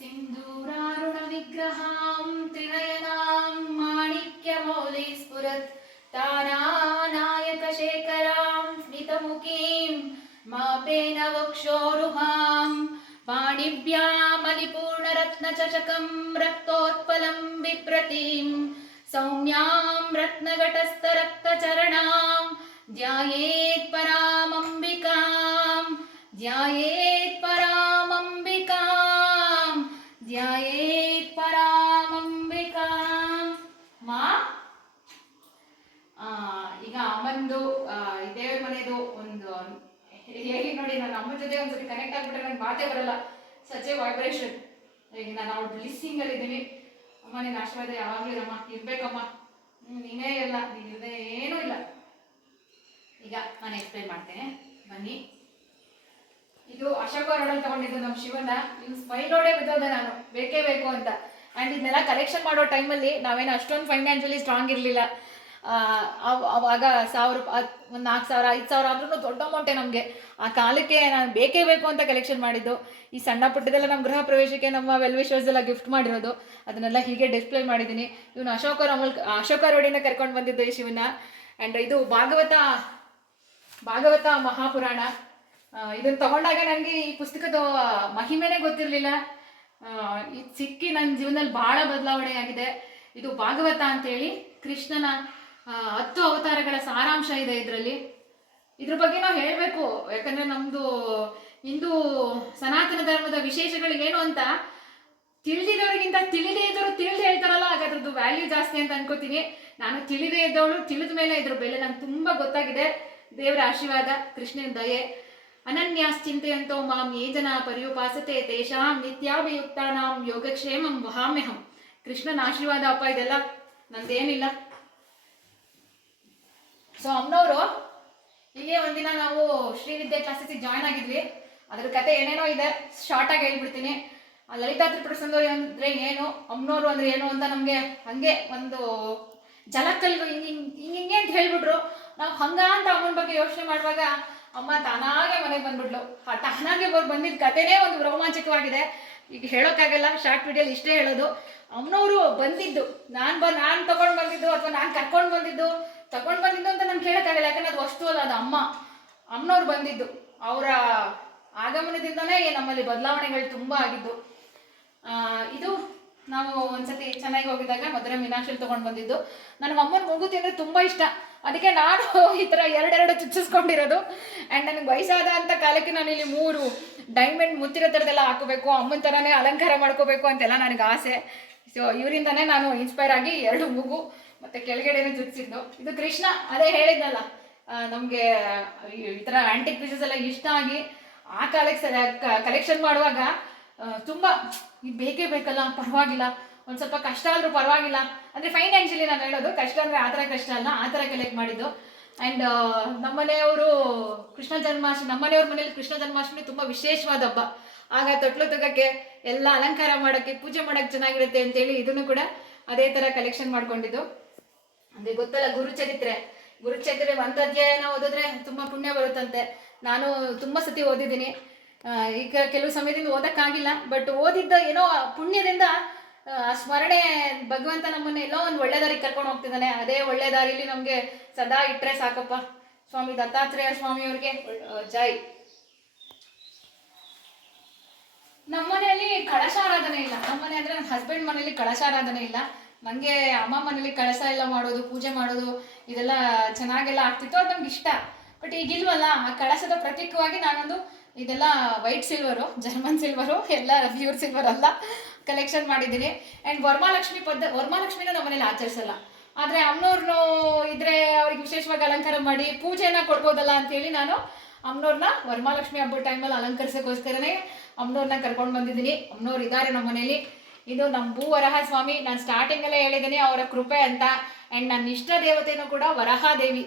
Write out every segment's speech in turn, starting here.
सिन्दूरारुणविग्रहां त्रिनयनां माणिक्यमौलिस्फुरत् तारानायकशेखरां स्मितमुखीं मापेन वक्षोरुहां पाणिभ्यामलिपूर्णरत्नचषकं रक्तोत्पलं बिभ्रतीं सौम्यां रत्नघटस्थरक्तचरणां ध्यायेत् परामम्बिकां ध्यायेत् परामम्बिकां ಧ್ಯಾಯೇತ್ ಪರಾಮಂಬಿಕಾ ಮಾ. ಈಗ ಅಮ್ಮಂದು ದೇವ್ರ ಮನೆದು ಒಂದು ಹೇಳಿ ನೋಡಿ, ನಾನು ಅಮ್ಮನ ಜೊತೆ ಒಂದ್ಸತಿ ಕನೆಕ್ಟ್ ಆಗ್ಬಿಟ್ರೆ ನಂಗೆ ಮಾತೇ ಬರಲ್ಲ. Such A vibration. ಈಗ ನಾನು ಅವ್ರ ಬ್ಲಿಸ್ಸಿಂಗ್ ಅಲ್ಲಿ ಇದ್ದೀನಿ. ಅಮ್ಮ ನಿನ್ನ ಆಶೀರ್ವಾದ ಯಾವಾಗಲೂ ಇರಮ್ಮ, ಇರ್ಬೇಕಮ್ಮ. ನೀನೇ ಇಲ್ಲ, ನೀನಿಲ್ಲದೆ ಏನೂ ಇಲ್ಲ. ಈಗ ನಾನು ಎಕ್ಸ್ಪ್ಲೈನ್ ಮಾಡ್ತೇನೆ, ಬನ್ನಿ. ಇದು ಅಶೋಕ ರೋಡಲ್ಲಿ ತಗೊಂಡಿದ್ದು ನಮ್ಮ ಶಿವನ. ಇನ್ನು ಸ್ಮೈಲ್ ರೋಡೇ ಬಿದ್ದೋದೆ ನಾನು, ಬೇಕೇ ಬೇಕು ಅಂತ. ಆ್ಯಂಡ್ ಇದನ್ನೆಲ್ಲ ಕಲೆಕ್ಷನ್ ಮಾಡೋ ಟೈಮಲ್ಲಿ ನಾವೇನು ಅಷ್ಟೊಂದು ಫೈನಾನ್ಷಿಯಲಿ ಸ್ಟ್ರಾಂಗ್ ಇರಲಿಲ್ಲ. ಅವಾಗ 1000 ರೂಪಾಯಿ, ಒಂದು 4000 5000 ಆದ್ರೂ ದೊಡ್ಡ ಅಮೌಂಟೇ ನಮಗೆ. ಆ ಕಾಲಕ್ಕೆ ನಾನು ಬೇಕೇ ಬೇಕು ಅಂತ ಕಲೆಕ್ಷನ್ ಮಾಡಿದ್ದು. ಈ ಸಣ್ಣ ಪುಟ್ಟದೆಲ್ಲ ನಮ್ಮ ಗೃಹ ಪ್ರವೇಶಕ್ಕೆ ನಮ್ಮ ವೆಲ್ ವಿಶರ್ಸ್ ಎಲ್ಲ ಗಿಫ್ಟ್ ಮಾಡಿರೋದು, ಅದನ್ನೆಲ್ಲ ಹೀಗೆ ಡಿಸ್ಪ್ಲೇ ಮಾಡಿದ್ದೀನಿ. ಇವನು ಅಶೋಕ ರೋಡಿಂದ ಕರ್ಕೊಂಡು ಬಂದಿದ್ದು ಈ ಶಿವನ. ಆ್ಯಂಡ್ ಇದು ಭಾಗವತ ಮಹಾಪುರಾಣ. ಇದನ್ನು ತಗೊಂಡಾಗ ನನಗೆ ಈ ಪುಸ್ತಕದ ಮಹಿಮೆನೇ ಗೊತ್ತಿರಲಿಲ್ಲ. ಇದು ಸಿಕ್ಕಿ ನನ್ನ ಜೀವನದಲ್ಲಿ ಭಾಳ ಬದಲಾವಣೆ ಆಗಿದೆ. ಇದು ಭಾಗವತ ಅಂತೇಳಿ ಕೃಷ್ಣನ 10 ಅವತಾರಗಳ ಸಾರಾಂಶ ಇದೆ ಇದರಲ್ಲಿ. ಇದ್ರ ಬಗ್ಗೆ ನಾವು ಹೇಳಬೇಕು, ಯಾಕಂದರೆ ನಮ್ಮದು ಹಿಂದೂ ಸನಾತನ ಧರ್ಮದ ವಿಶೇಷಗಳು ಏನು ಅಂತ ತಿಳಿದಿದ್ದವ್ರಿಗಿಂತ ತಿಳಿದೇ ಇದ್ದವರು ತಿಳಿದು ಹೇಳ್ತಾರಲ್ಲ, ಆಗ ಅದ್ರದ್ದು ವ್ಯಾಲ್ಯೂ ಜಾಸ್ತಿ ಅಂತ ಅನ್ಕೋತೀನಿ. ನಾನು ತಿಳಿದೇ ಇದ್ದವಳು, ತಿಳಿದ ಮೇಲೆ ಇದ್ರ ಬೆಲೆ ನಂಗೆ ತುಂಬ ಗೊತ್ತಾಗಿದೆ. ದೇವರ ಆಶೀರ್ವಾದ, ಕೃಷ್ಣನ ದಯೆ. ಅನನ್ಯಾಶ್ಚಿಂತೆಯಂತೋ ಮಾಂ ಯೇ ಜನಾ ಪರ್ಯುಪಾಸತೆ ತೇಷಾಂ ನಿತ್ಯಾಭಿಯುಕ್ತಾನಾಂ ಯೋಗಕ್ಷೇಮಂ ವಹಾಮ್ಯಹಂ. ಕೃಷ್ಣನ ಆಶೀರ್ವಾದ ಅಪ್ಪ, ಇದೆಲ್ಲ ನಂದೇನಿಲ್ಲ. ಸೊ ಅಮ್ಮನವರು ಹೀಗೆ ಒಂದಿನ ನಾವು ಶ್ರೀವಿದ್ಯೆ ಕ್ಲಾಸಸ್ಸಿಗೆ ಜಾಯ್ನ್ ಆಗಿದ್ವಿ. ಅದ್ರ ಕತೆ ಏನೇನೋ ಇದೆ, ಶಾರ್ಟಾಗಿ ಹೇಳ್ಬಿಡ್ತೀನಿ. ಲಲಿತಾ ತ್ರಿಪುರ ಸುಂದರಿ ಅಂದರೆ ಏನು, ಅಮ್ಮನವರು ಅಂದರೆ ಏನು ಅಂತ ನಮಗೆ ಹಾಗೆ ಒಂದು ಜಲಕ್ಕಲ್ಲು ಹಿಂಗೆ ಅಂತ ಹೇಳ್ಬಿಟ್ರು. ನಾವು ಅಂತ ಅಮ್ಮನ ಬಗ್ಗೆ ಯೋಚನೆ ಮಾಡುವಾಗ ಅಮ್ಮ ತಾನಾಗೆ ಮನೆಗೆ ಬಂದ್ಬಿಟ್ಲು. ತಾನಾಗೆ ಬಂದಿದ್ದ ಕತೆನೇ ಒಂದು ರೋಮಾಂಚಕವಾಗಿದೆ. ಈಗ ಹೇಳೋಕ್ಕಾಗಲ್ಲ, ಶಾರ್ಟ್ ವಿಡಿಯೋಲಿ ಇಷ್ಟೇ ಹೇಳೋದು. ಅಮ್ಮನವರು ಬಂದಿದ್ದು, ನಾನು ತಗೊಂಡು ಬಂದಿದ್ದು ಅಥವಾ ನಾನು ಕರ್ಕೊಂಡು ಬಂದಿದ್ದು ಅಂತ ನಾನು ಕೇಳೋಕ್ಕಾಗಲ್ಲ, ಯಾಕಂದ್ರೆ ಅದು ವಸ್ತು ಅಲ್ಲ, ಅದು ಅಮ್ಮನವ್ರು ಬಂದಿದ್ದು. ಅವರ ಆಗಮನದಿಂದನೇ ನಮ್ಮಲ್ಲಿ ಬದಲಾವಣೆಗಳು ತುಂಬ ಆಗಿದ್ದು. ಇದು ನಾವು ಒಂದ್ಸತಿ ಚೆನ್ನಾಗಿ ಹೋಗಿದ್ದಾಗ ಮಧುರ ಮೀನಾಕ್ಷಿಲಿ ತೊಗೊಂಡು ಬಂದಿದ್ದು. ನನಗೆ ಅಮ್ಮನ ಮೂಗುತಿ ಅಂದರೆ ತುಂಬ ಇಷ್ಟ, ಅದಕ್ಕೆ ನಾನು ಈ ಥರ ಎರಡೆರಡು ಚುಚ್ಚಿಸ್ಕೊಂಡಿರೋದು. ಆ್ಯಂಡ್ ನನಗೆ ವಯಸ್ಸಾದ ಅಂತ ಕಾಲಕ್ಕೆ ನಾನು ಇಲ್ಲಿ 3 ಡೈಮಂಡ್ ಮುತ್ತಿರೋ ಥರದ್ದೆಲ್ಲ ಹಾಕೋಬೇಕು, ಅಮ್ಮನ ಥರನೇ ಅಲಂಕಾರ ಮಾಡ್ಕೋಬೇಕು ಅಂತೆಲ್ಲ ನನಗೆ ಆಸೆ. ಸೊ ಇವರಿಂದನೇ ನಾನು ಇನ್ಸ್ಪೈರ್ ಆಗಿ 2 ಮೂಗು ಮತ್ತು ಕೆಳಗಡೆನೇ ಚುಚ್ಚಿದ್ದು. ಇದು ಕೃಷ್ಣ, ಅದೇ ಹೇಳಿದ್ನಲ್ಲ, ನಮಗೆ ಈ ಥರ ಆ್ಯಂಟಿಕ್ ಪೀಸಸ್ ಎಲ್ಲ ಇಷ್ಟ ಆಗಿ ಆ ಕಾಲಕ್ಕೆ ಕಲೆಕ್ಷನ್ ಮಾಡುವಾಗ ತುಂಬ ಬೇಕೇ ಬೇಕಲ್ಲ, ಪರವಾಗಿಲ್ಲ, ಒಂದು ಸ್ವಲ್ಪ ಕಷ್ಟ ಆದರೂ ಪರವಾಗಿಲ್ಲ. ಅಂದರೆ ಫೈನಾನ್ಷಿಯಲಿ ನಾನು ಹೇಳೋದು, ಕಷ್ಟ ಅಂದರೆ ಆ ಥರ ಕಷ್ಟ ಅಲ್ಲ, ಆ ಥರ ಕಲೆಕ್ಟ್ ಮಾಡಿದ್ದು. ಆ್ಯಂಡ್ ನಮ್ಮನೆಯವರು ನಮ್ಮನೆಯವ್ರ ಮನೇಲಿ ಕೃಷ್ಣ ಜನ್ಮಾಷ್ಟಮಿ ತುಂಬ ವಿಶೇಷವಾದ ಹಬ್ಬ. ಆಗ ತೊಟ್ಲು ತಗೋಕ್ಕೆ ಎಲ್ಲ ಅಲಂಕಾರ ಮಾಡೋಕ್ಕೆ, ಪೂಜೆ ಮಾಡೋಕ್ಕೆ ಚೆನ್ನಾಗಿರುತ್ತೆ ಅಂತೇಳಿ ಇದನ್ನು ಕೂಡ ಅದೇ ಥರ ಕಲೆಕ್ಷನ್ ಮಾಡ್ಕೊಂಡಿದ್ದು. ಅಂದರೆ ಗೊತ್ತಲ್ಲ, ಗುರುಚರಿತ್ರೆ 1 ಅಧ್ಯಾಯನ ಓದಿದ್ರೆ ತುಂಬ ಪುಣ್ಯ ಬರುತ್ತಂತೆ. ನಾನು ತುಂಬ ಸತಿ ಓದಿದ್ದೀನಿ. ಈಗ ಕೆಲವು ಸಮಯದಿಂದ ಓದೋಕ್ಕಾಗಿಲ್ಲ, ಬಟ್ ಓದಿದ್ದ ಏನೋ ಪುಣ್ಯದಿಂದ ಸ್ಮರಣೆ, ಭಗವಂತ ನಮ್ಮನ್ನು ಎಲ್ಲೋ ಒಂದು ಒಳ್ಳೆ ದಾರಿಗೆ ಕರ್ಕೊಂಡು ಹೋಗ್ತಿದ್ದಾನೆ. ಅದೇ ಒಳ್ಳೆ ದಾರಿಲಿ ನಮಗೆ ಸದಾ ಇಟ್ಟರೆ ಸಾಕಪ್ಪ. ಸ್ವಾಮಿ ದತ್ತಾತ್ರೇಯ ಸ್ವಾಮಿಯವ್ರಿಗೆ ಜೈ. ನಮ್ಮನೆಯಲ್ಲಿ ಕಳಶಾರಾಧನೆ ಇಲ್ಲ. ನಮ್ಮನೆ ಅಂದರೆ ನನ್ನ ಹಸ್ಬೆಂಡ್ ಮನೇಲಿ ಕಳಶಾರಾಧನೆ ಇಲ್ಲ. ನನಗೆ ಅಮ್ಮ ಮನೇಲಿ ಕಳಶ ಎಲ್ಲ ಮಾಡೋದು, ಪೂಜೆ ಮಾಡೋದು ಇದೆಲ್ಲ ಚೆನ್ನಾಗೆಲ್ಲ ಆಗ್ತಿತ್ತು, ಅದು ನಮ್ಗೆ ಇಷ್ಟ. ಬಟ್ ಈಗಿಲ್ವಲ್ಲ, ಆ ಕಳಶದ ಪ್ರತೀಕವಾಗಿ ನಾನೊಂದು ಇದೆಲ್ಲ ವೈಟ್ ಸಿಲ್ವರು, ಜರ್ಮನ್ ಸಿಲ್ವರು, ಎಲ್ಲ ಪ್ಯೂರ್ ಸಿಲ್ವರ್ ಅಲ್ಲ, ಕಲೆಕ್ಷನ್ ಮಾಡಿದ್ದೀನಿ. ಆ್ಯಂಡ್ ವರಮಹಾಲಕ್ಷ್ಮಿನೂ ನಮ್ಮ ಮನೇಲಿ ಆಚರಿಸಲ್ಲ. ಆದರೆ ಅಮ್ಮನವ್ರನ್ನೂ ಇದ್ರೆ ಅವ್ರಿಗೆ ವಿಶೇಷವಾಗಿ ಅಲಂಕಾರ ಮಾಡಿ ಪೂಜೆನ ಕೊಡ್ಬೋದಲ್ಲ ಅಂತೇಳಿ ನಾನು ಅಮ್ಮನವ್ರನ್ನ ವರಮಹಾಲಕ್ಷ್ಮಿ ಹಬ್ಬದ ಟೈಮಲ್ಲಿ ಅಲಂಕರಿಸೋಕ್ಕೋಸ್ಕರನೇ ಅಮ್ಮನವ್ರನ್ನ ಕರ್ಕೊಂಡು ಬಂದಿದ್ದೀನಿ. ಅಮ್ಮನವ್ರು ಇದ್ದಾರೆ ನಮ್ಮ ಮನೇಲಿ. ಇದು ನಮ್ಮ ಭೂವರಹ ಸ್ವಾಮಿ. ನಾನು ಸ್ಟಾರ್ಟಿಂಗಲ್ಲೇ ಹೇಳಿದ್ದೀನಿ ಅವರ ಕೃಪೆ ಅಂತ. ಆ್ಯಂಡ್ ನನ್ನ ಇಷ್ಟ ದೇವತೆಯೂ ಕೂಡ ವರಹಾದೇವಿ.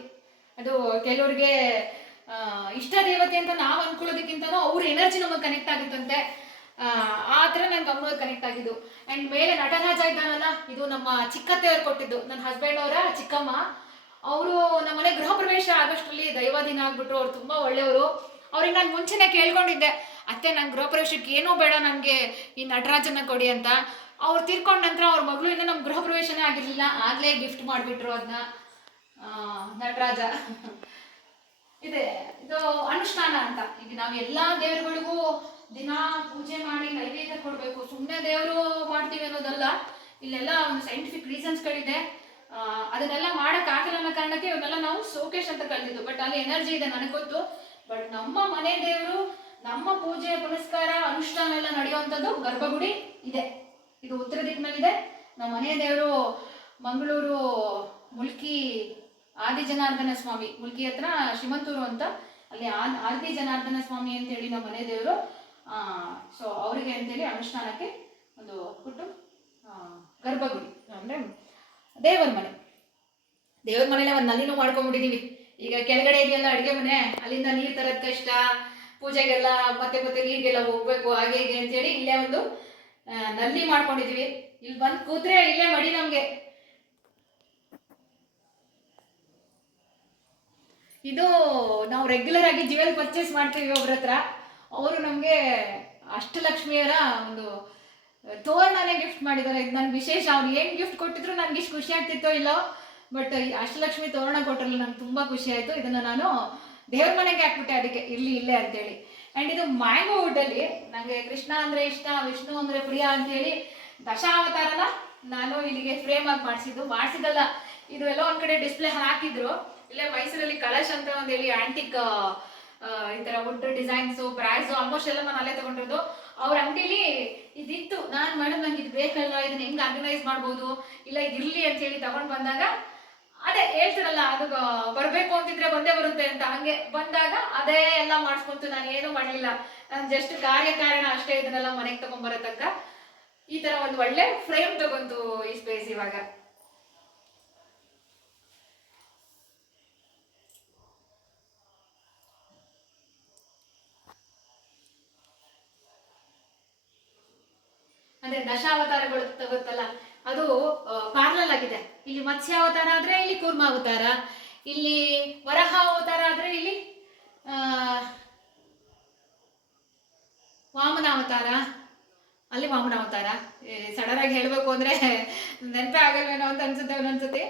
ಅದು ಕೆಲವ್ರಿಗೆ ಇಷ್ಟ ದೇವತೆ ಅಂತ ನಾವು ಅನ್ಕೊಳ್ಳೋದಕ್ಕಿಂತನೂ ಅವ್ರ ಎನರ್ಜಿ ನಮಗೆ ಕನೆಕ್ಟ್ ಆಗುತ್ತಂತೆ. ಆ ಥರ ನನಗೆ ಅಮ್ಮನವ್ರು ಕನೆಕ್ಟ್ ಆಗಿದ್ದು. ಆ್ಯಂಡ್ ಮೇಲೆ ನಟರಾಜ ಇದ್ದಾನಲ್ಲ, ಇದು ನಮ್ಮ ಚಿಕ್ಕತ್ತೆಯವ್ರು ಕೊಟ್ಟಿದ್ದು, ನನ್ನ ಹಸ್ಬೆಂಡ್ ಅವರ ಚಿಕ್ಕಮ್ಮ. ಅವರು ನಮ್ಮ ಮನೆ ಗೃಹ ಪ್ರವೇಶ ಆಗಸ್ಟ್ರಲ್ಲಿ ದೈವಾಧೀನ ಆಗ್ಬಿಟ್ರು. ಅವ್ರು ತುಂಬ ಒಳ್ಳೆಯವರು. ಅವ್ರಿಗೆ ನಾನು ಮುಂಚೆನೇ ಕೇಳ್ಕೊಂಡಿದ್ದೆ, ಅತ್ತೆ ನಂಗೆ ಗೃಹ ಪ್ರವೇಶಕ್ಕೆ ಏನೂ ಬೇಡ, ನನಗೆ ಈ ನಟರಾಜನ ಕೊಡಿ ಅಂತ. ಅವ್ರು ತೀರ್ಕೊಂಡ ನಂತರ ಅವ್ರ ಮಗಳು ಇನ್ನೂ ನಮ್ಮ ಗೃಹ ಪ್ರವೇಶನೇ ಆಗಿರಲಿಲ್ಲ, ಆಗಲೇ ಗಿಫ್ಟ್ ಮಾಡಿಬಿಟ್ರು ಅದನ್ನ, ನಟರಾಜ. ಇದೆ ಇದು ಅನುಷ್ಠಾನ ಅಂತ. ಈಗ ನಾವು ಎಲ್ಲ ದೇವರುಗಳಿಗೂ ದಿನ ಪೂಜೆ ಮಾಡಿ ನೈವೇದ್ಯ ಕೊಡಬೇಕು, ಸುಮ್ಮನೆ ದೇವರು ಮಾಡ್ತೀವಿ ಅನ್ನೋದಲ್ಲ. ಇಲ್ಲೆಲ್ಲ ಒಂದು ಸೈಂಟಿಫಿಕ್ ರೀಸನ್ಸ್ಗಳಿದೆ. ಅದನ್ನೆಲ್ಲ ಮಾಡೋಕ್ಕಾಗಲ್ಲ ಅನ್ನೋ ಕಾರಣಕ್ಕೆ ಇವನ್ನೆಲ್ಲ ನಾವು ಶೋಕೇಶ್ ಅಂತ ಕಳೆದಿದ್ದು. ಬಟ್ ಅಲ್ಲಿ ಎನರ್ಜಿ ಇದೆ ನನಗೆ ಗೊತ್ತು. ಬಟ್ ನಮ್ಮ ಮನೆ ದೇವರು, ನಮ್ಮ ಪೂಜೆ ಪುನಸ್ಕಾರ ಅನುಷ್ಠಾನ ಎಲ್ಲ ನಡೆಯುವಂಥದ್ದು ಗರ್ಭಗುಡಿ ಇದೆ. ಇದು ಉತ್ತರ ದಿಕ್ಕಿನಲ್ಲಿದೆ. ನಮ್ಮ ಮನೆ ದೇವರು ಮಂಗಳೂರು ಮುಲ್ಕಿ ಆದಿ ಜನಾರ್ದನ ಸ್ವಾಮಿ, ಮುಲ್ಕಿ ಹತ್ರ ಶ್ರೀಮಂತೂರು ಅಂತ, ಅಲ್ಲಿ ಆದಿ ಜನಾರ್ದನ ಸ್ವಾಮಿ ಅಂತೇಳಿ ನಮ್ಮ ಮನೆ ದೇವರು. ಸೊ ಅವರಿಗೆ ಅಂತೇಳಿ ಅನುಷ್ಠಾನಕ್ಕೆ ಒಂದು ಪುಟ್ಟು ಗರ್ಭಗುಡಿ ಅಂದರೆ ದೇವರ ಮನೆ. ದೇವ್ರ ಮನೆಯಲ್ಲೇ ಒಂದು ನಲ್ಲಿನೂ ಮಾಡ್ಕೊಂಡ್ಬಿಟ್ಟಿದೀವಿ. ಈಗ ಕೆಳಗಡೆ ಇದೆಯಲ್ಲ ಅಡುಗೆ ಮನೆ, ಅಲ್ಲಿಂದ ನೀರು ತರೋದು ಕಷ್ಟ, ಪೂಜೆಗೆಲ್ಲ ಮತ್ತೆ ನೀರಿಗೆಲ್ಲ ಹೋಗ್ಬೇಕು ಹಾಗೆ ಹೀಗೆ ಅಂತೇಳಿ ಇಲ್ಲೇ ಒಂದು ನಲ್ಲಿ ಮಾಡ್ಕೊಂಡಿದೀವಿ. ಇಲ್ಲಿ ಬಂದು ಕೂತ್ರೆ ಇಲ್ಲೇ ಮಡಿ ನಮಗೆ. ಇದು ನಾವು ರೆಗ್ಯುಲರ್ ಆಗಿ ಜ್ಯುವೆಲ್ ಪರ್ಚೇಸ್ ಮಾಡ್ತೀವಿ ಒಬ್ರ ಹತ್ರ. ಅವರು ನಮಗೆ ಅಷ್ಟಲಕ್ಷ್ಮಿಯರ ಒಂದು ತೋರಣನೇ ಗಿಫ್ಟ್ ಮಾಡಿದ್ದಾರೆ. ಇದು ನನ್ನ ವಿಶೇಷ. ಅವ್ರು ಏನು ಗಿಫ್ಟ್ ಕೊಟ್ಟಿದ್ರು ನನಗೆ ಇಷ್ಟು ಖುಷಿ ಆಗ್ತಿತ್ತೋ ಇಲ್ಲೋ, ಬಟ್ ಅಷ್ಟಲಕ್ಷ್ಮಿ ತೋರಣ ಕೊಟ್ಟರಲ್ಲ ನಂಗೆ ತುಂಬ ಖುಷಿ ಆಯಿತು. ಇದನ್ನು ನಾನು ದೇವ್ರ ಮನೆಗೆ ಹಾಕ್ಬಿಟ್ಟೆ, ಅದಕ್ಕೆ ಇಲ್ಲೇ ಅಂತೇಳಿ. ಆ್ಯಂಡ್ ಇದು ಮ್ಯಾಂಗೋ ವುಡ್ಡಲ್ಲಿ, ನನಗೆ ಕೃಷ್ಣ ಅಂದರೆ ಇಷ್ಟ, ವಿಷ್ಣು ಅಂದರೆ ಪ್ರಿಯ ಅಂತೇಳಿ ದಶಾವತಾರನ ನಾನು ಇಲ್ಲಿಗೆ ಫ್ರೇಮ್ ಆಗಿ ಮಾಡಿಸಿದ್ದಲ್ಲ. ಇದು ಎಲ್ಲ ಒಂದು ಕಡೆ ಡಿಸ್ಪ್ಲೇ ಹಾಕಿದ್ರು. ಇಲ್ಲೇ ಮೈಸೂರಲ್ಲಿ ಕಳಶ್ ಅಂತ ಒಂದು ಹೇಳಿ ಆಂಟಿಕ್ ಈ ಥರ ವುಡ್ ಡಿಸೈನ್ಸು ಬ್ರಾಡ್ಸು ಆಲ್ಮೋಸ್ಟ್ ಎಲ್ಲ ನಾನು ಅಲ್ಲೇ ತೊಗೊಂಡಿರೋದು. ಅವ್ರ ಅಂಗಡಿಲಿ ಇದಿತ್ತು. ನಾನು ಮೇಡಮ್ ನಂಗೆ ಇದು ಬೇಕಲ್ಲ, ಇದನ್ನ ಹೆಂಗೆ ಆರ್ಗನೈಸ್ ಮಾಡ್ಬೋದು, ಇಲ್ಲ ಇದಿರಲಿ ಅಂತೇಳಿ ತಗೊಂಡು ಬಂದಾಗ ಅದೇ ಹೇಳ್ತಿರಲ್ಲ, ಅದು ಬರಬೇಕು ಅಂತಿದ್ರೆ ಬಂದೇ ಬರುತ್ತೆ ಅಂತ, ಹಂಗೆ ಬಂದಾಗ ಅದೇ ಎಲ್ಲ ಮಾಡಿಸ್ಕೊಂತು. ನಾನು ಏನೂ ಮಾಡಲಿಲ್ಲ, ನಾನು ಜಸ್ಟ್ ಕಾರ್ಯಕಾರಣ ಅಷ್ಟೇ. ಇದನ್ನೆಲ್ಲ ಮನೆಗೆ ತಗೊಂಡ್ಬರತಕ್ಕ ಈ ಥರ ಒಂದು ಒಳ್ಳೆ ಫ್ರೇಮ್ ತಗೊಂತು ಈ ಸ್ಪೇಸ್ ಇವಾಗ. ಅಂದ್ರೆ ದಶಾವತಾರಗಳು ತಗೋತ್ತಲ್ಲ, ಅದು ಪ್ಯಾರಲಲ್ ಆಗಿದೆ. ಇಲ್ಲಿ ಮತ್ಸ್ಯಾವತಾರ ಆದ್ರೆ ಇಲ್ಲಿ ಕೂರ್ಮಾವತಾರ, ಇಲ್ಲಿ ವರಹ ಅವತಾರ ಆದ್ರೆ ಇಲ್ಲಿ ವಾಮನಾವತಾರ, ಅಲ್ಲಿ ವಾಮನಾವತಾರ. ಸಡನ್ ಆಗಿ ಹೇಳ್ಬೇಕು ಅಂದ್ರೆ ನೆನಪೇ ಆಗಲ್ವೇನೋ ಅಂತ ಅನ್ಸುತ್ತೆ ಒಂದೊಂದ್ಸತಿ.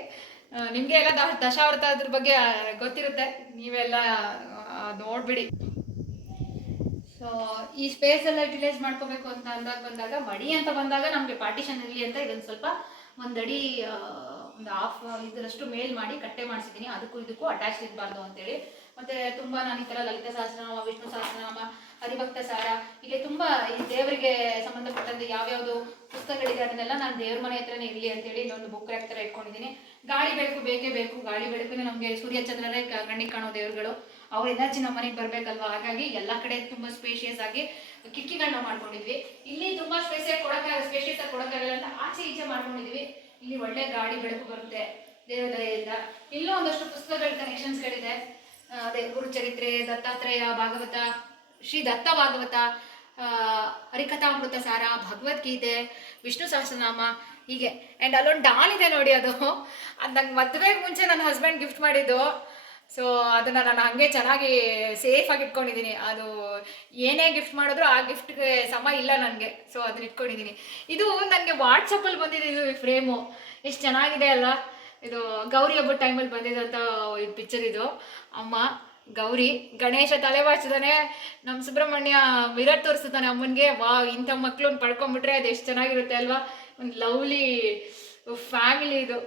ನಿಮ್ಗೆ ಎಲ್ಲ ದಶಾವತಾರದ ಬಗ್ಗೆ ಗೊತ್ತಿರುತ್ತೆ, ನೀವೆಲ್ಲ ನೋಡ್ಬಿಡಿ. ಸೊ ಈ ಸ್ಪೇಸ್ ಎಲ್ಲ ಯುಟಿಲೈಸ್ ಮಾಡ್ಕೋಬೇಕು ಅಂತ ಬಂದಾಗ ಮಡಿ ಅಂತ ಬಂದಾಗ ನಮಗೆ ಪಾರ್ಟಿಷನ್ ಇರಲಿ ಅಂತ ಇದನ್ನು ಸ್ವಲ್ಪ ಒಂದಡಿ ಒಂದು ಹಾಫ್ ಇದರಷ್ಟು ಮೇಲ್ ಮಾಡಿ ಕಟ್ಟೆ ಮಾಡಿಸಿದ್ದೀನಿ. ಇದಕ್ಕೂ ಅಟ್ಯಾಚ್ ಇರಬಾರ್ದು ಅಂತೇಳಿ. ಮತ್ತೆ ತುಂಬ ನಾನು ಈ ಥರ ಲಲಿತ ಸಹಸ್ರನಾಮ, ವಿಷ್ಣು ಸಹಸ್ರನಾಮ, ಹರಿಭಕ್ತ ಸಾರ, ಹೀಗೆ ತುಂಬ ಈ ದೇವರಿಗೆ ಸಂಬಂಧಪಟ್ಟಂತೆ ಯಾವ್ಯಾವುದು ಪುಸ್ತಕಗಳಿದೆ ಅದನ್ನೆಲ್ಲ ನಾನು ದೇವ್ರ ಮನೆ ಹತ್ರನೇ ಇರಲಿ ಅಂತೇಳಿ ಇನ್ನೊಂದು ಬುಕ್ ರ್ಯಾಕ್ ಥರ ಇಟ್ಕೊಂಡಿದ್ದೀನಿ. ಗಾಳಿ ಬೆಳಕು ಬೇಕೇ ಬೇಕು. ಗಾಳಿ ಬೆಳಕುನೇ ನಮಗೆ ಸೂರ್ಯಚಂದ್ರರೇ ಕಣ್ಣಿಗೆ ಕಾಣೋ ದೇವರುಗಳು. ಅವ್ರ ಎನರ್ಜಿ ನಮ್ಮ ಮನೆಗೆ ಬರಬೇಕಲ್ವ. ಹಾಗಾಗಿ ಎಲ್ಲ ಕಡೆ ತುಂಬ ಸ್ಪೇಷಿಯಸ್ ಆಗಿ ಕಿಟಕಿಗಳನ್ನ ಮಾಡ್ಕೊಂಡಿದ್ವಿ. ಇಲ್ಲಿ ತುಂಬ ಸ್ಪೇಷಿಯಸ್ ಆಗಿ ಕೊಡೋಕ್ಕಾಗಲ್ಲ ಅಂತ ಆಚೆ ಈಚೆ ಮಾಡ್ಕೊಂಡಿದ್ವಿ. ಇಲ್ಲಿ ಒಳ್ಳೆ ಗಾಳಿ ಬೆಳಕು ಬರುತ್ತೆ ದೇವರ ದಯೆಯಿಂದ. ಇಲ್ಲೂ ಒಂದಷ್ಟು ಪುಸ್ತಕಗಳ ಕನೆಕ್ಷನ್ಸ್ಗಳಿದೆ. ಅದೇ ಗುರುಚರಿತ್ರೆ, ದತ್ತಾತ್ರೇಯ, ಭಾಗವತ, ಶ್ರೀ ದತ್ತ ಭಾಗವತ, ಹರಿಕಥಾಮೃತ ಸಾರ, ಭಗವದ್ಗೀತೆ, ವಿಷ್ಣು ಸಹಸ್ರನಾಮ, ಹೀಗೆ. ಆ್ಯಂಡ್ ಅಲ್ಲೊಂದು ಡಾಲ್ ಇದೆ ನೋಡಿ, ಅದು ನಂಗೆ ಮದುವೆಗೆ ಮುಂಚೆ ನನ್ನ ಹಸ್ಬೆಂಡ್ ಗಿಫ್ಟ್ ಮಾಡಿದ್ದು. ಸೊ ಅದನ್ನು ನಾನು ಹಾಗೆ ಚೆನ್ನಾಗಿ ಸೇಫಾಗಿ ಇಟ್ಕೊಂಡಿದ್ದೀನಿ. ಅದು ಏನೇ ಗಿಫ್ಟ್ ಮಾಡಿದ್ರು ಆ ಗಿಫ್ಟ್ಗೆ ಸಮ ಇಲ್ಲ ನನಗೆ. ಸೊ ಅದನ್ನ ಇಟ್ಕೊಂಡಿದ್ದೀನಿ. ಇದು ನನಗೆ ವಾಟ್ಸಪ್ಪಲ್ಲಿ ಬಂದಿದೆ ಇದು ಫ್ರೇಮು. ಎಷ್ಟು ಚೆನ್ನಾಗಿದೆ ಅಲ್ವಾ. ಇದು ಗೌರಿ ಹಬ್ಬದ ಟೈಮಲ್ಲಿ ಬಂದಿದ್ದಂಥ ಇದು ಪಿಕ್ಚರ್. ಇದು ಅಮ್ಮ ಗೌರಿ, ಗಣೇಶ ತಲೆ ಬಾಚಿದಾನೆ, ನಮ್ಮ ಸುಬ್ರಹ್ಮಣ್ಯ ಮಿರರ್ ತೋರಿಸ್ತಾನೆ ಅಮ್ಮನಿಗೆ. ಇಂಥ ಮಕ್ಳನ್ನ ಪಡ್ಕೊಂಡ್ಬಿಟ್ರೆ ಅದು ಎಷ್ಟು ಚೆನ್ನಾಗಿರುತ್ತೆ ಅಲ್ವಾ. ಒಂದು ಲವ್ಲಿ ಫ್ಯಾಮಿಲಿ ಇದು.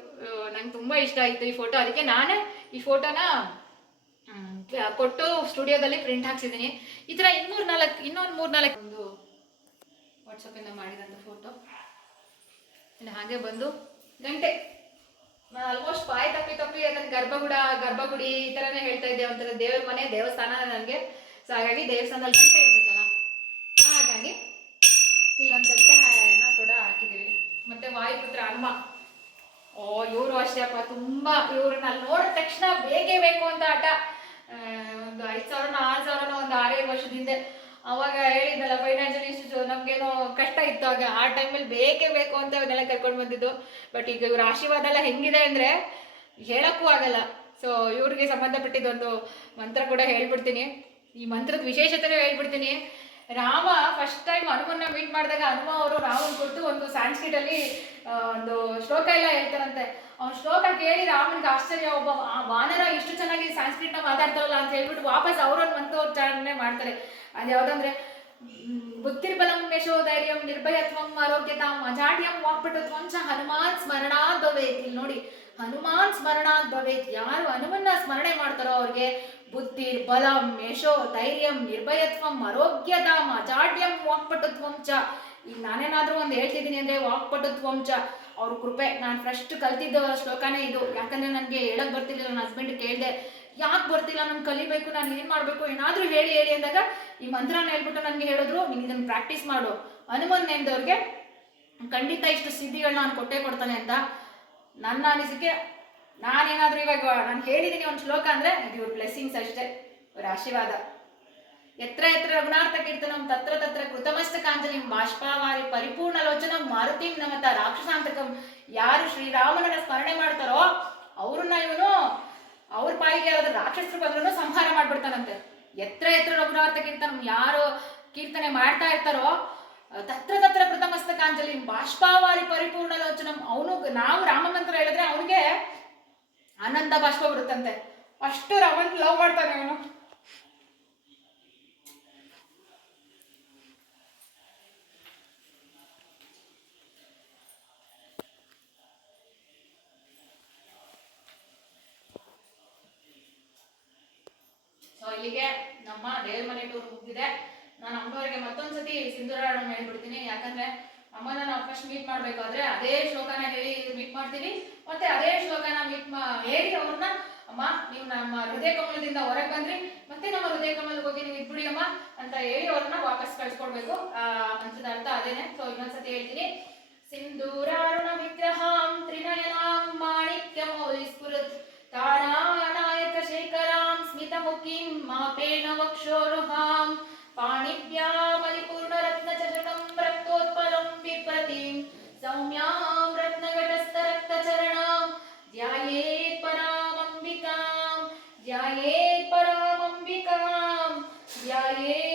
ನಂಗೆ ತುಂಬ ಇಷ್ಟ ಆಯಿತು ಈ ಫೋಟೋ. ಅದಕ್ಕೆ ನಾನೇ ಈ ಫೋಟೋನ ಕೊಟ್ಟು ಸ್ಟುಡಿಯೋದಲ್ಲಿ ಪ್ರಿಂಟ್ ಹಾಕ್ಸಿದ್ದೀನಿ. ಈ ಥರ ಇನ್ನೊಂದು 3-4 ಒಂದು ವಾಟ್ಸಪ್ಪಿಂದ ಮಾಡಿದಂಥ ಫೋಟೋ. ಇನ್ನು ಹಾಗೆ ಬಂದು ಗಂಟೆ, ನಾನು ಆಲ್ಮೋಸ್ಟ್ ಬಾಯಿ ತಪ್ಪಿ ಅದನ್ನು ಗರ್ಭಗುಡಿ ಈ ಥರನೇ ಹೇಳ್ತಾ ಇದ್ದೆ. ಒಂಥರ ದೇವ್ರ ಮನೆ, ದೇವಸ್ಥಾನ ನನಗೆ. ಸೊ ಹಾಗಾಗಿ ದೇವಸ್ಥಾನದಲ್ಲಿ ಗಂಟೆ ಇರಬೇಕಲ್ಲ, ಹಾಗಾಗಿ ಇಲ್ಲೊಂದು ಗಂಟೆನ ಕೂಡ ಹಾಕಿದ್ದೀವಿ. ಮತ್ತು ವಾಯುಪುತ್ರ ಹನುಮ, ಇವರು ಅಷ್ಟೇ ಅಪ್ಪ, ತುಂಬ ಇವ್ರನ್ನ ನೋಡಿದ ತಕ್ಷಣ ಬೇಕೇ ಬೇಕು ಅಂತ ಆಟ. ಒಂದು 5,000 6,000 ಒಂದು 6-7 ವರ್ಷದಿಂದ ಅವಾಗ ಹೇಳಿದ್ನಲ್ಲ, ಫೈನಾನ್ಷಿಯಲ್ ಇಶ್ಯೂಸ್ ನಮಗೇನೋ ಕಷ್ಟ ಇತ್ತು ಆಗ. ಆ ಟೈಮಲ್ಲಿ ಬೇಕೇ ಬೇಕು ಅಂತ ಇವನ್ನೆಲ್ಲ ಕರ್ಕೊಂಡು ಬಂದಿದ್ದು. ಬಟ್ ಈಗ ಇವ್ರ ಆಶೀರ್ವಾದ ಎಲ್ಲ ಹೆಂಗಿದೆ ಅಂದರೆ ಹೇಳೋಕ್ಕೂ ಆಗಲ್ಲ. ಸೊ ಇವ್ರಿಗೆ ಸಂಬಂಧಪಟ್ಟಿದ್ದೊಂದು ಮಂತ್ರ ಕೂಡ ಹೇಳ್ಬಿಡ್ತೀನಿ. ಈ ಮಂತ್ರದ ವಿಶೇಷತೆನೇ ಹೇಳ್ಬಿಡ್ತೀನಿ. ರಾಮ ಫಸ್ಟ್ ಟೈಮ್ ಹನುಮನ್ನ ಮೀಟ್ ಮಾಡಿದಾಗ ಹನುಮ ಅವರು ರಾಮನ್ ಕೊಟ್ಟು ಒಂದು ಸಂಸ್ಕೃತ್ ಅಲ್ಲಿ ಒಂದು ಶ್ಲೋಕ ಎಲ್ಲ ಹೇಳ್ತಾರಂತೆ. ಅವ್ನ ಶ್ಲೋಕ ಕೇಳಿ ರಾಮನ್ಗೆ ಆಶ್ಚರ್ಯ, ಒಬ್ಬ ವಾನರ ಇಷ್ಟು ಚೆನ್ನಾಗಿ ಸಂಸ್ಕೃತ ಮಾತಾಡ್ತಾರಲ್ಲ ಅಂತ ಹೇಳ್ಬಿಟ್ಟು ವಾಪಸ್ ಅವರನ್ನು ಮಂತ್ರೋಚ್ಚಾರಣೆ ಮಾಡ್ತಾರೆ. ಅದು ಯಾವ್ದಂದ್ರೆ ಬುದ್ಧಿರ್ಬಲಂ ಯಶೋಧೈರ್ಯಂ ನಿರ್ಭಯತ್ವಂ ಆರೋಗ್ಯತಾಂ ಅಜಾಡ್ಯಂ ವಾಕ್ಪಟುತ್ವಂ ಚ ಹನುಮಾನ್ ಸ್ಮರಣಾತ್ ಭವೇತ್. ಇಲ್ಲಿ ನೋಡಿ, ಹನುಮಾನ್ ಸ್ಮರಣಾತ್ ಭವೇತ್. ಯಾರು ಹನುಮನ್ನ ಸ್ಮರಣೆ ಮಾಡ್ತಾರೋ ಅವ್ರಿಗೆ ಬುದ್ಧಿರ್ ಬಲಂ ಯಶೋ ಧೈರ್ಯಂ ನಿರ್ಭಯತ್ವಂ ಆರೋಗ್ಯತಾಂ ಅಜಾಡ್ಯಂ ವಾಕ್ಪಟುತ್ವಂ ಚ. ಈಗ ನಾನೇನಾದ್ರೂ ಒಂದು ಹೇಳ್ತಿದ್ದೀನಿ ಅಂದ್ರೆ ವಾಕ್ಪಟುತ್ವಂ ಚ ಅವ್ರ ಕೃಪೆ. ನಾನು ಫಸ್ಟ್ ಕಲ್ತಿದ್ದ ಶ್ಲೋಕನೇ ಇದು. ಯಾಕಂದ್ರೆ ನನಗೆ ಹೇಳಕ್ ಬರ್ತಿರ್ಲಿಲ್ಲ. ನನ್ನ ಹಸ್ಬೆಂಡ್ ಕೇಳಿದೆ, ಯಾಕೆ ಬರ್ತಿಲ್ಲ, ನಾನು ಕಲಿಬೇಕು, ನಾನು ಏನ್ ಮಾಡ್ಬೇಕು, ಏನಾದ್ರೂ ಹೇಳಿ ಹೇಳಿ ಅಂದಾಗ ಈ ಮಂತ್ರನ ಹೇಳ್ಬಿಟ್ಟು ನನಗೆ ಹೇಳಿದ್ರು, ನೀನು ಇದನ್ನ ಪ್ರಾಕ್ಟೀಸ್ ಮಾಡು, ಹನುಮನ್ ನೆಂದವ್ರಿಗೆ ಖಂಡಿತ ಇಷ್ಟು ಸಿದ್ಧಿಗಳನ್ನ ನಾನು ಕೊಟ್ಟೇ ಕೊಡ್ತಾನೆ ಅಂತ ನನ್ನ ಅನಿಸಿಕೆ. ನಾನೇನಾದ್ರೂ ಇವಾಗ ನಾನು ಹೇಳಿದ್ದೀನಿ ಒಂದು ಶ್ಲೋಕ ಅಂದ್ರೆ ಇದು ಇವ್ರ ಬ್ಲೆಸ್ಸಿಂಗ್ಸ್ ಅಷ್ಟೇ, ಇವ್ರ ಆಶೀರ್ವಾದ. ಎತ್ರ ಎತ್ರ ರಘುನಾಥ ಕೀರ್ತನಂ ತತ್ರ ತತ್ರ ಕೃತಮಸ್ತಕಾಂಜಲಿಂ ಬಾಷ್ಪಾವಾರಿ ಪರಿಪೂರ್ಣ ಲೋಚನಂ ಮಾರುತಿಂ ನಮತ ರಾಕ್ಷಸಾಂತಕಂ. ಯಾರು ಶ್ರೀರಾಮನನ್ನ ಸ್ಮರಣೆ ಮಾಡ್ತಾರೋ ಅವ್ರನ್ನ ಇವನು ಅವ್ರ ಪಾಯಿಗೆ ಯಾರಾದ್ರೂ ರಾಕ್ಷಸರು ಬಂದ್ರೂ ಸಂಹಾರ ಮಾಡ್ಬಿಡ್ತಾನಂತೆ. ಎತ್ರ ಎತ್ರ ರಘುನಾಥ ಕೀರ್ತನಂ, ಯಾರು ಕೀರ್ತನೆ ಮಾಡ್ತಾ ಇರ್ತಾರೋ ತತ್ರ ತತ್ರ ಕೃತಮಸ್ತಕಾಂಜಲಿ ಬಾಷ್ಪಾವಾರಿ ಪರಿಪೂರ್ಣ ಲೋಚನಂ. ಅವನು ನಾವು ರಾಮ ಮಂತ್ರ ಹೇಳಿದ್ರೆ ಅವನಿಗೆ ಆನಂದ ಬಾಷ್ಪ ಬರುತ್ತಂತೆ, ಅಷ್ಟು ರಾಮನ್ ಲವ್ ಮಾಡ್ತಾನೆ ಅವನು. ಸೊ ಇಲ್ಲಿಗೆ ನಮ್ಮ ದೇವ್ರ ಮನೆ ಟೂರ್ ಮುಗಿದಿದೆ. ನಾನು ಅಮ್ಮನವರಿಗೆ ಮತ್ತೊಂದ್ಸತಿ ಸಿಂಧೂರಾರಣ ಹೇಳ್ಬಿಡ್ತೀನಿ. ಯಾಕಂದ್ರೆ ಅಮ್ಮನ ನಾವು ಫಸ್ಟ್ ಮೀಟ್ ಮಾಡ್ಬೇಕಾದ್ರೆ ಅದೇ ಶ್ಲೋಕನ ಹೇಳಿ ಮೀಟ್ ಮಾಡ್ತೀವಿ, ಮತ್ತೆ ಅದೇ ಶ್ಲೋಕನ ಹೇಳಿ ಅವ್ರನ್ನ, ಅಮ್ಮ ನೀವು ನಮ್ಮ ಹೃದಯ ಕಮಲದಿಂದ ಹೊರಗೆ ಬಂದ್ರಿ, ಮತ್ತೆ ನಮ್ಮ ಹೃದಯ ಕಮಲಕ್ಕೆ ಹೋಗಿ ನೀವು ಇದ್ಬಿಡಿ ಅಮ್ಮ ಅಂತ ಹೇಳಿ ಅವ್ರನ್ನ ವಾಪಸ್ ಕಳ್ಸ್ಕೊಡ್ಬೇಕು. ಆ ಮಂತ್ರದ ಅರ್ಥ ಅದೇನೆ. ಸೊ ಇನ್ನೊಂದ್ಸತಿ ಹೇಳ್ತೀನಿ. ಸಿಂಧೂರಾರುಣ ವಿಗ್ರಹಾಂ ತ್ರಿನಯನಾಂ ಮಾಣಿಕ್ಯಮೌಲಿ ಸ್ಫುರತ್ ತಾರಾನಾಯಕ ಶೇಖರಾಂ ಸ್ಮಿತಮುಖೀಂ ಮಾಪೇನ ವಕ್ಷೋರುಹಾಂ ಪಾಣಿಭ್ಯಾಮಲಿಪೂರ್ಣ ರತ್ನಚಷಕಂ ರಕ್ತೋತ್ಪಲಂ ಬಿಭ್ರತೀಂ ಸೌಮ್ಯಾಂ ರತ್ನಘಟಸ್ಥರಕ್ತಚರಣಾಂ ಧ್ಯಾಯೇತ್ ಪರಾಮಂಬಿಕಾಂ ಧ್ಯಾಯೇತ್ ಪರಾಮಂಬಿಕಾಂ ಧ್ಯಾಯೇತ್